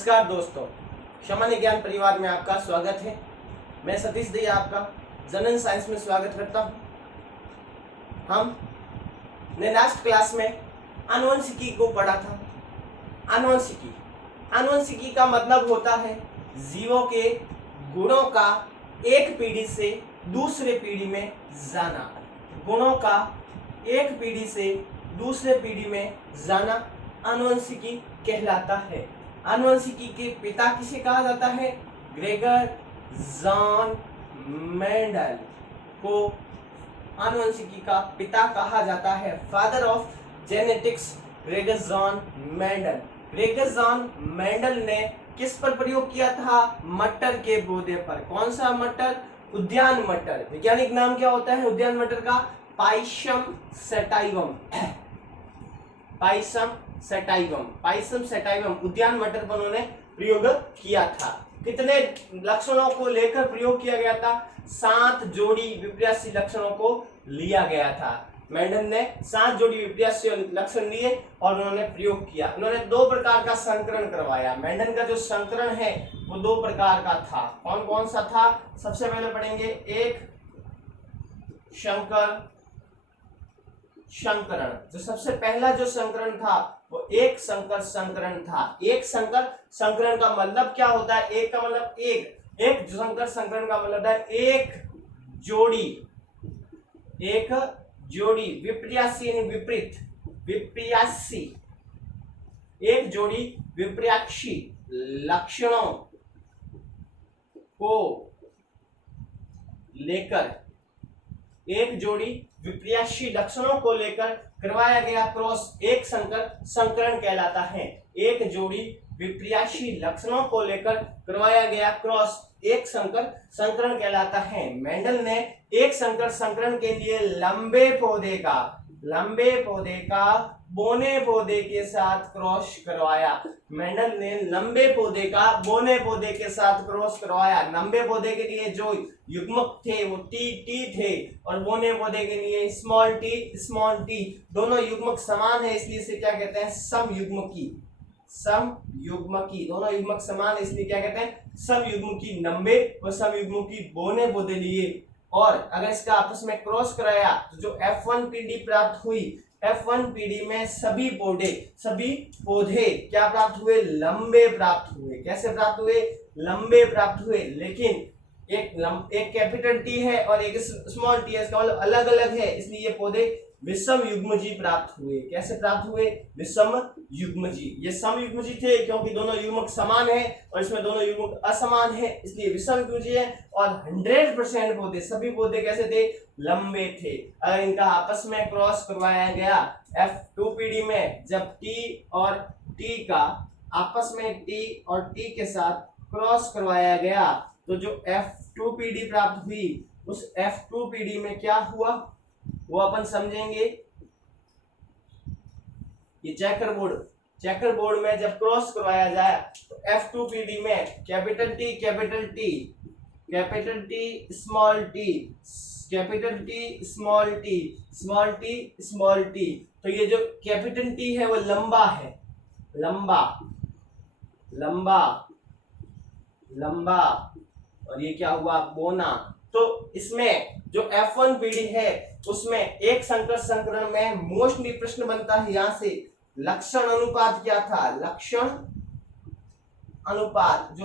नमस्कार दोस्तों, सामान्य ज्ञान परिवार में आपका स्वागत है। मैं सतीश दैया आपका जनरल साइंस में स्वागत करता हूं। हमने लास्ट क्लास में आनुवंशिकी को पढ़ा था। आनुवंशिकी का मतलब होता है जीवों के गुणों का एक पीढ़ी से दूसरे पीढ़ी में जाना। गुणों का एक पीढ़ी से दूसरे पीढ़ी में जाना आनुवंशिकी कहलाता है। आनुवंशिकी के पिता किसे कहा जाता है? ग्रेगर जॉन मेंडल को आनुवंशिकी का पिता कहा जाता है। Father of genetics Gregor John Mendel. Gregor John Mendel ने किस पर प्रयोग किया था? मटर के पौधे पर। कौन सा मटर? उद्यान मटर। वैज्ञानिक नाम क्या होता है उद्यान मटर का? पाइसम सैटाइवम। पाइसम सैटाइवम उद्यान मटर पर उन्होंने प्रयोग किया था। कितने लक्षणों को लेकर प्रयोग किया गया था? 7 जोड़ी विपर्यासी लक्षणों को लिया गया था। मेंडल ने 7 जोड़ी विपर्यासी लक्षण लिए और उन्होंने प्रयोग किया। उन्होंने 2 प्रकार का संकरण करवाया। मेंडल का जो संकरण है वो 2 प्रकार का था। कौन कौन सा था? सबसे पहले पढ़ेंगे एक संकरण। जो सबसे पहला जो संकरण था वो एक संकर संकरण था। एक संकर संकरण का मतलब क्या होता है? एक का मतलब एक संकर संकरण का मतलब है एक जोड़ी विपर्यासी यानी विपर्यासी एक जोड़ी विपर्यासी लक्षणों को लेकर करवाया गया क्रॉस एक संकर संकरण कहलाता है। एक जोड़ी विपर्यासी लक्षणों को लेकर करवाया गया क्रॉस एक संकर संकरण कहलाता है। मेंडल ने एक संकर संकरण के लिए लंबे पौधे का बोने पौधे के साथ क्रॉस करवाया। मेंडल ने लंबे पौधे का बोने पौधे के साथ क्रॉस करवाया। लंबे पौधे के लिए जो युग्मक थे वो टी थे और बोने पौधे के लिए स्मॉल टी। दोनों युग्मक समान है इसलिए इसे क्या कहते हैं? समयुग्मकी। दोनों युग्मक समान है इसलिए क्या कहते हैं? समयुग्मकी। लंबे और समयुग्मकी बोने पौधे लिए और अगर इसका आपस में क्रॉस कराया तो जो F1 पीढ़ी प्राप्त हुई, F1 पीढ़ी में सभी पौधे क्या प्राप्त हुए? लंबे प्राप्त हुए। कैसे प्राप्त हुए? लंबे प्राप्त हुए। लेकिन एक कैपिटल टी है और एक स्मॉल टी है, इसका मतलब अलग अलग है, इसलिए ये पौधे विषम युग्मजी प्राप्त हुए। कैसे प्राप्त हुए? विषम युग्मजी। ये समयुग्मजी थे क्योंकि दोनों युग्मक समान है और इसमें दोनों युग्मक असमान है इसलिए विषम युग्मजी है। और 100% पौधे, सभी पौधे कैसे थे? लंबे थे। अगर इनका आपस में क्रॉस करवाया गया F2 पीढ़ी में, जब T और T का आपस में T और T के साथ क्रॉस करवाया गया तो जो F2 पीढ़ी प्राप्त हुई उस F2 पीढ़ी में क्या हुआ वो अपन समझेंगे। ये चेकर बोर्ड में जब क्रॉस करवाया जाए तो F2 पीढ़ी में कैपिटल T स्मॉल टी। तो ये जो कैपिटल T है वो लंबा है, लंबा और ये क्या हुआ? बोना। तो इसमें जो F1 पीढ़ी है उसमें एक संकर संकरण में मोस्टली प्रश्न बनता है यहां से लक्षण अनुपात क्या था? लक्षण अनुपात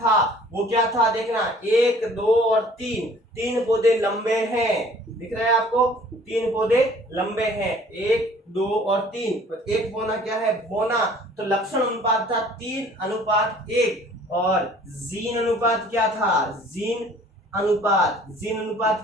था वो क्या था? देखना 1, 2 और 3 पौधे लंबे हैं। दिख रहा है आपको? 3 पौधे लंबे हैं, 1, 2 और 3। तो एक बोना क्या है? बोना। तो लक्षण अनुपात था 3:1 और जीन अनुपात क्या था? जीन अनुपात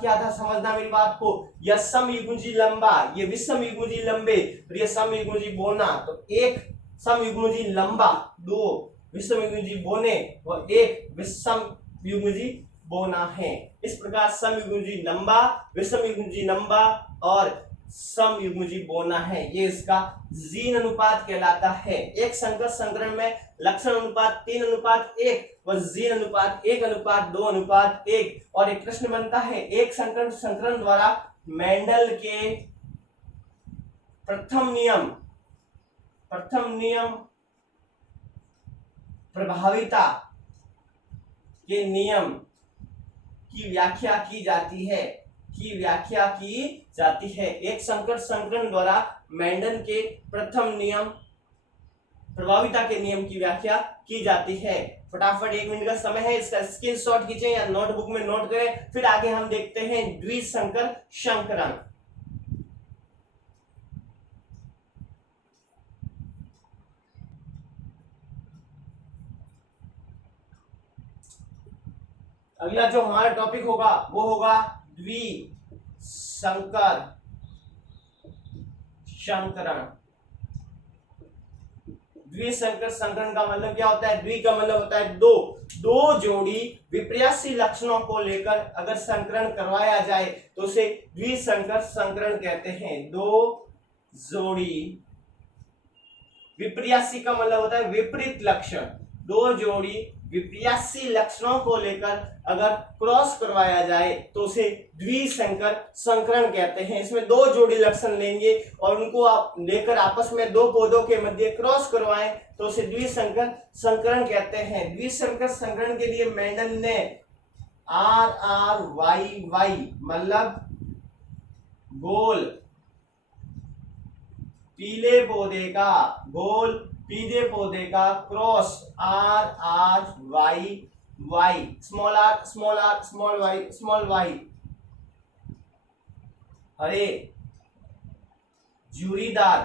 क्या था? समझना मेरी बात को। यह समयुग्मजी लंबा, ये विषम युग्मजी लंबे और ये समयुग्मजी बोना। तो 1 समयुग्मजी लंबा, 2 विषम युग्मजी बोने और 1 विषम युग्मजी बोना है। इस प्रकार समयुग्मजी लंबा, विषम युग्मजी लंबा और समयुग्मजी बोना है। ये इसका जीन अनुपात कहलाता है। एक संकर संकरण में लक्षण अनुपात 3:1 और जीन अनुपात 1:2:1। और एक प्रश्न बनता है एक संकर संकरण द्वारा मेंडल के प्रथम नियम प्रभाविता के नियम की व्याख्या की जाती है, एक संकट संकरण द्वारा मेंडल के प्रथम नियम प्रभाविता के नियम की व्याख्या की जाती है। फटाफट 1 मिनट का समय है, इसका स्क्रीनशॉट खींचें या नोटबुक में नोट करें। फिर आगे हम देखते हैं द्विसंकर संकरण। अगला जो हमारा टॉपिक होगा वो होगा द्विसंकर संकरण। द्विसंकर संकरण का मतलब क्या होता है? द्वि का मतलब होता है दो जोड़ी विपर्यासी लक्षणों को लेकर अगर संकरण करवाया जाए तो उसे द्विसंकर संकरण कहते हैं। दो जोड़ी, विपर्यासी का मतलब होता है विपरीत लक्षण। दो जोड़ी विपर्यासी लक्षणों को लेकर अगर क्रॉस करवाया जाए तो उसे द्विसंकर संकरण कहते हैं। इसमें दो जोड़ी लक्षण लेंगे और उनको आप लेकर आपस में दो पौधों के मध्य क्रॉस करवाएं तो उसे द्विसंकर संकरण कहते हैं। द्विसंकर संकरण के लिए मेंडल ने RRYY मतलब गोल पीले पौधे का cross RRYY, small r y, हरे झुर्रीदार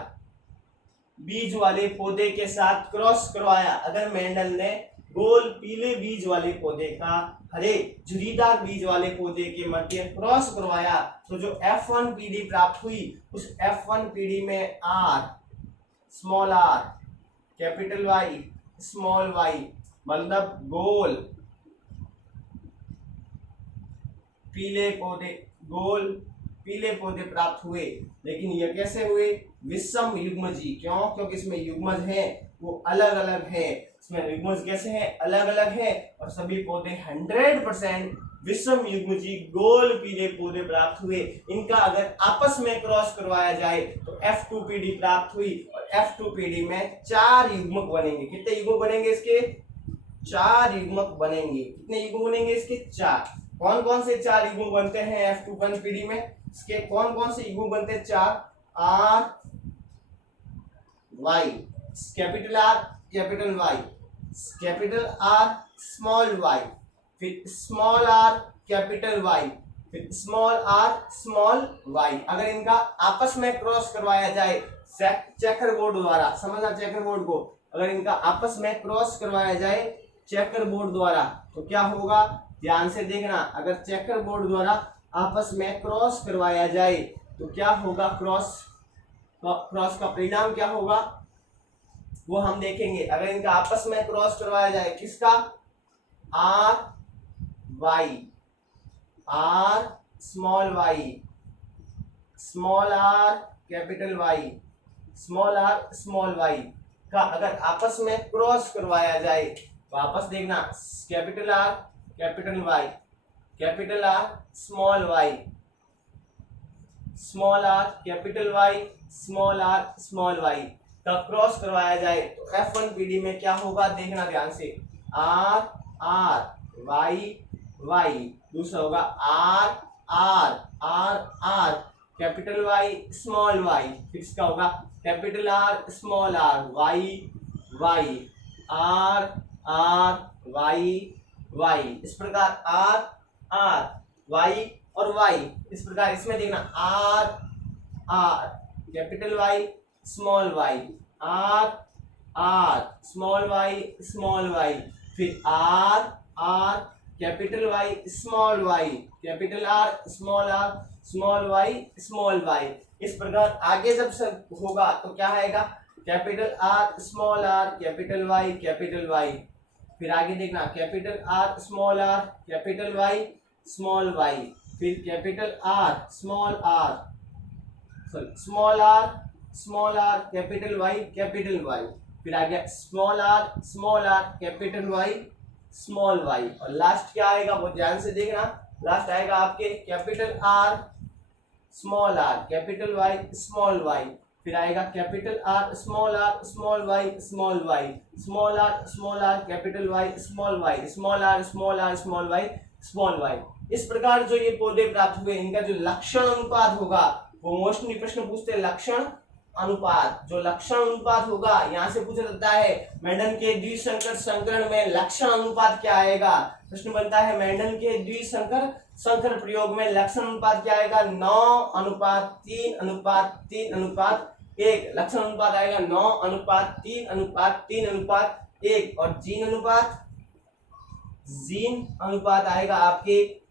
बीज वाले पौधे के साथ क्रॉस करवाया। अगर मेंडल ने गोल पीले बीज वाले पौधे का हरे झुर्रीदार बीज वाले पौधे के मध्य क्रॉस करवाया तो जो F1 पीढ़ी प्राप्त हुई उस F1 पीढ़ी में R small r capital Y small y मतलब गोल पीले पौधे प्राप्त हुए। लेकिन ये कैसे हुए? विषम युग्मजी। क्यों? क्योंकि इसमें युग्मज है वो अलग अलग है। इसमें युग्मज कैसे है? अलग अलग है। और सभी पौधे 100% विषम युग्मजी गोल पीले पौधे प्राप्त हुए। इनका अगर आपस में क्रॉस करवाया जाए तो F2 पीढ़ी प्राप्त हुई और F2 पीढ़ी में 4 युग्मक बनेंगे। कितने युग्मक बनेंगे इसके? 4 युग्मक बनेंगे। कितने युग्मक बनेंगे इसके? 4। कौन कौन से 4 युग्मक बनते हैं F2 पीढ़ी में? इसके कौन कौन से युग्मक बनते हैं? 4 R Y, capital R capital Y, capital R small y, फिर स्मॉल r कैपिटल Y, फिर स्मॉल r स्मॉल y। अगर इनका आपस में क्रॉस करवाया जाए चेकर बोर्ड द्वारा, समझना चेकर बोर्ड को, अगर इनका आपस में क्रॉस करवाया जाए चेकर बोर्ड द्वारा तो क्या होगा? ध्यान से देखना। अगर चेकर बोर्ड द्वारा आपस में क्रॉस करवाया जाए तो क्या होगा? क्रॉस का परिणाम क्या होगा वो हम देखेंगे। अगर इनका आपस में क्रॉस करवाया जाए किसका? R Y, R small y, small r capital Y, small r small y का अगर आपस में क्रॉस करवाया जाए, वापस देखना, capital R capital Y, capital R small y, small r capital Y, small r small y का क्रॉस करवाया जाए तो F1 पीढ़ी में क्या होगा? देखना ध्यान से, R R Y Y, दूसरा होगा R R R R capital Y small y, फिर इसका होगा capital R small r Y Y, R R Y Y। इस प्रकार R R Y और Y, इस प्रकार इसमें देखना R R capital Y small y, R R small y small y, फिर R R capital Y small y, capital R small y small y। इस प्रकार आगे जब सब होगा तो क्या आएगा? Capital R small r capital Y capital Y, फिर आगे देखना capital R small r capital Y small y, फिर capital R small r small r capital Y capital Y, फिर आ गया small r capital Y small y, और last क्या आएगा वो ध्यान से देखना। लास्ट आएगा आपके capital R small r capital Y small y, फिर आएगा capital R small Y small Y, small R capital Y small Y, small R small Y small Y. इस प्रकार जो ये पौधे प्राप्त हुए इनका जो लक्षण अनुपात होगा वो मोस्टली प्रश्न पूछते हैं लक्षण अनुपात। जो लक्षण अनुपात होगा यहाँ से पूछा जाता है मेंडन के द्विसंकर संकरण में लक्षण अनुपात क्या आएगा। प्रश्न बनता है मेंडन के द्विसंकर संकर प्रयोग में लक्षण अनुपात क्या आएगा 9:3:3:1। लक्षण अनुपात आएगा 9:3:3:1 और जीन अनुपात आएगा आपके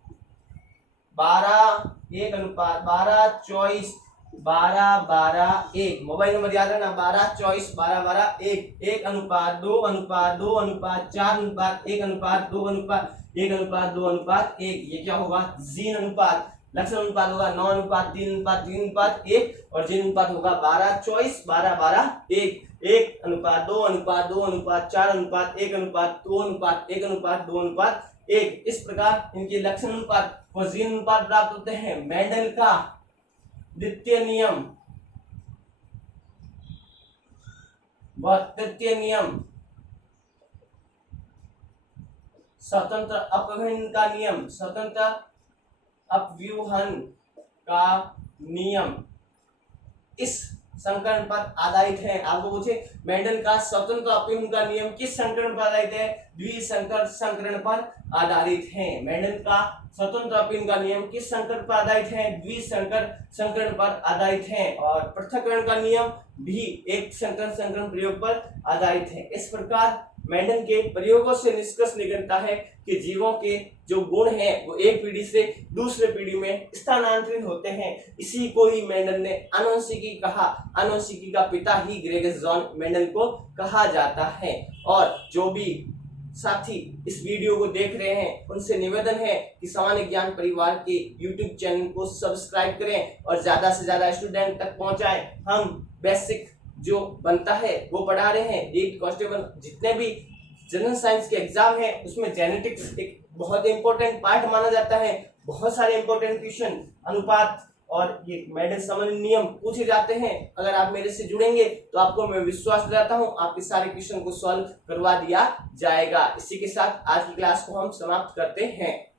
12:1:12:24:12:1। मोबाइल नंबर याद रखना 12:24:12:1। 1:2:4:1:1:4:1:2:1:1:2:1। ये क्या होगा जीन अनुपात। लक्षण अनुपात होगा 9:3:3:1 और जीन अनुपात होगा 12:24:12:1। 1:2:4:1:1:2:1:1:1। इस प्रकार इनके लक्षण अनुपात और जीन अनुपात प्राप्त होते हैं। मेंडल का द्वितीय नियम व तृतीय नियम, स्वतंत्र अपव्यवहन का नियम, स्वतंत्र अपव्यूहन का नियम इस संकरण पर आधारित है। आपको पूछे मेंडल का स्वतंत्र अपव्यूहन का नियम किस संकरण पर आधारित है, द्विसंकर संकरण पर आधारित है। मेंडल का स्वतंत्र अपव्यूहन का नियम किस संकरण पर आधारित है, द्विसंकर संकरण पर आधारित है। और पृथक्करण का नियम भी एक संकर संकरण प्रयोग पर आधारित है। इस प्रकार मेंडल के प्रयोगों से निष्कर्ष निकलता है कि जीवों के जो गुण हैं वो एक पीढ़ी से दूसरे पीढ़ी में स्थानांतरित होते हैं। इसी को ही मेंडल ने आनुवंशिकी कहा। आनुवंशिकी का पिता ही ग्रेगस जॉन मेंडल को कहा जाता है। और जो भी साथी इस वीडियो को देख रहे हैं उनसे निवेदन है कि सामान्य ज्ञान परिवार के YouTube चैनल को सब्सक्राइब करें और ज्यादा से ज्यादा स्टूडेंट तक पहुंचाएं। हम बेसिक जो बनता है वो पढ़ा रहे हैं। नीट कांस्टेबल जितने भी जनरल साइंस के एग्जाम है उसमें जेनेटिक्स एक बहुत इंपॉर्टेंट पार्ट माना जाता है। बहुत सारे इंपॉर्टेंट क्वेश्चन अनुपात और ये मेंडल सामान्य नियम पूछे जाते हैं। अगर आप मेरे से जुड़ेंगे तो आपको मैं विश्वास दिलाता हूं आपके सारे क्वेश्चन को सॉल्व करवा दिया जाएगा। इसी के साथ आज की क्लास को हम समाप्त करते हैं।